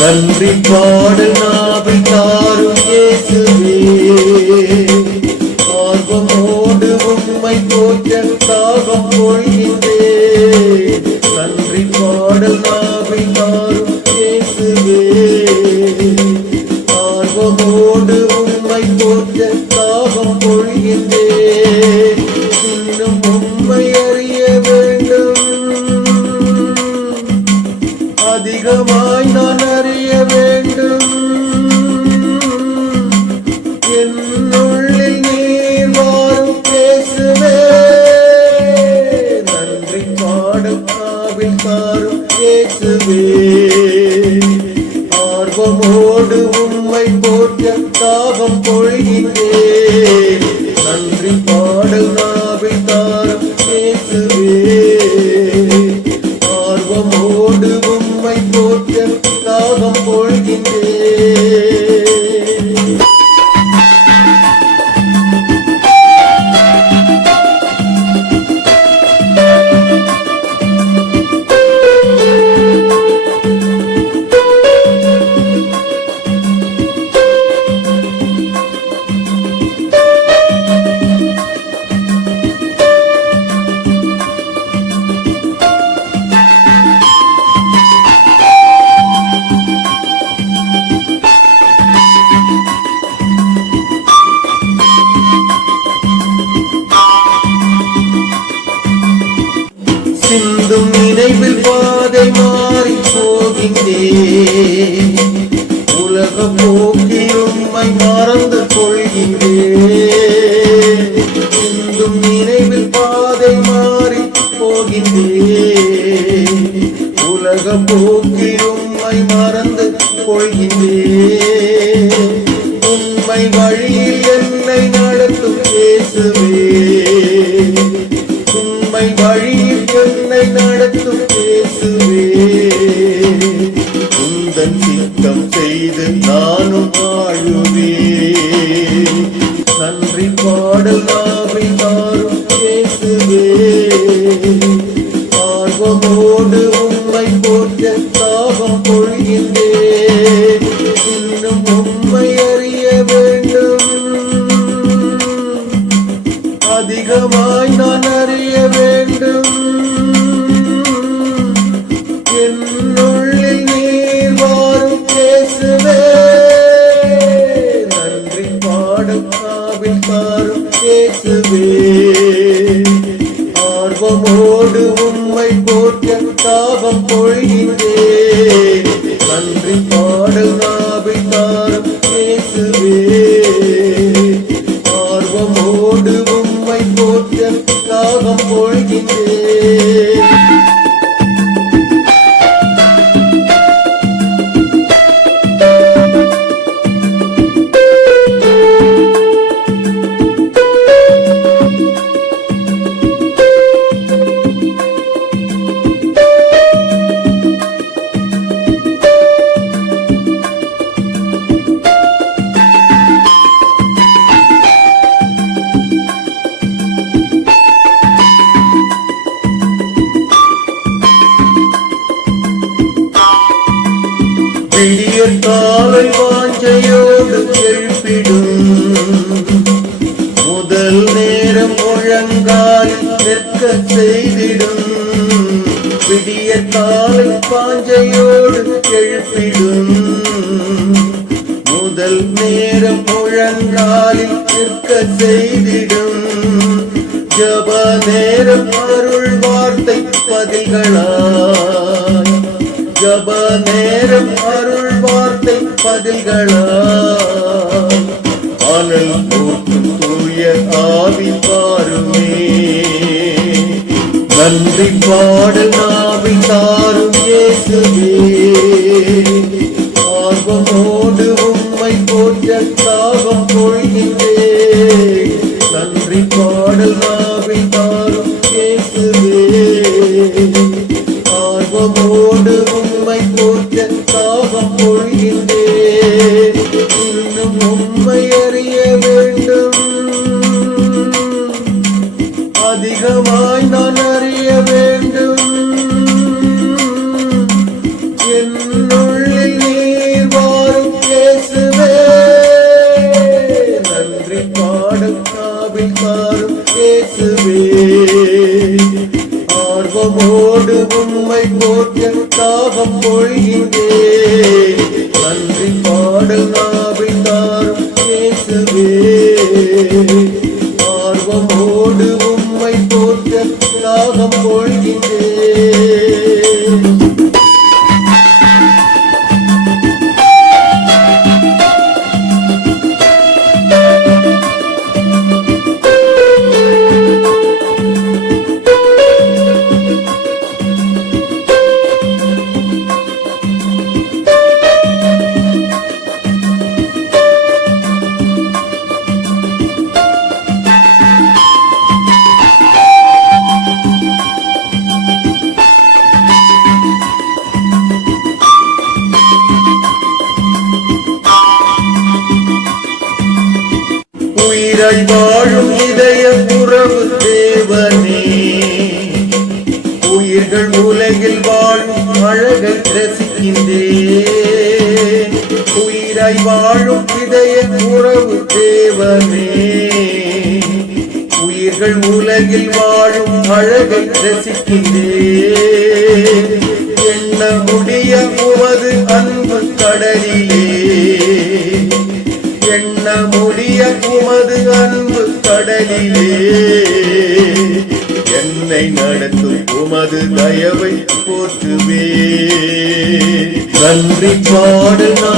நன்றி பாடு நாவை தாரும் இயேசுவே. ஆர்வமோடு உம்மை போற்ற தாகம் பொழிந்தே அதிகமாய் நான் அறிய வேண்டும். என்னுள்ளில் நீர் வாரும் பேசுவே நன்றி பாடும் காவில் தாரும் பேசுவே ஆர்வமோடு உம்மை போற்ற தாகம் பொழிகின்றே மீண்டும் நினைவில் பாதை மாறி போகின்றேன். உலக போக்கில் உம்மை மறந்து கொள்கின்றேன். மீண்டும் நினைவில் பாதை மாறி போகின்றேன். உலக போக்கில் உம்மை மறந்து கொள்கின்றேன். உண்மை வழியில் என்னை நடத்தும் பேசுவே உண்மை வழியில் என்னை நடத்தும் பேசுவே. உந்தன் சித்தம் செய்து நானும் வாழுவே. நன்றி பாடல் நாவை தாரும் இயேசுவே ஆர்வமோடு உம்மை போற்ற பாடல் நேரம் நிற்க செய்திடும். விடிய காலை பாஞ்சையோடு எழுப்பிடும். முதல் நேரம் முழங்காலில் நிற்க செய்திடும். ஜப நேரம் அருள் வார்த்தை பதில்களா பாடல் நாவி தாரும் போற்ற தாகம் பொழிகின்றேன் நன்றி பாடல் நாவில் தாரும் இயேசுவே ஆர்வமோடு உம்மை போற்ற தாகம் பொழி உயிரை வாழும் இதய உறவு தேவனே. உயிர்கள் உலகில் வாழும் அழகை ரசிக்கின்றேன். உயிரை வாழும் இதய உறவு தேவனே. உயிர்கள் உலகில் வாழும் அழகை ரசிக்கின்றேன். உமது தயவை போற்றுவே நன்றி பாடு நாவை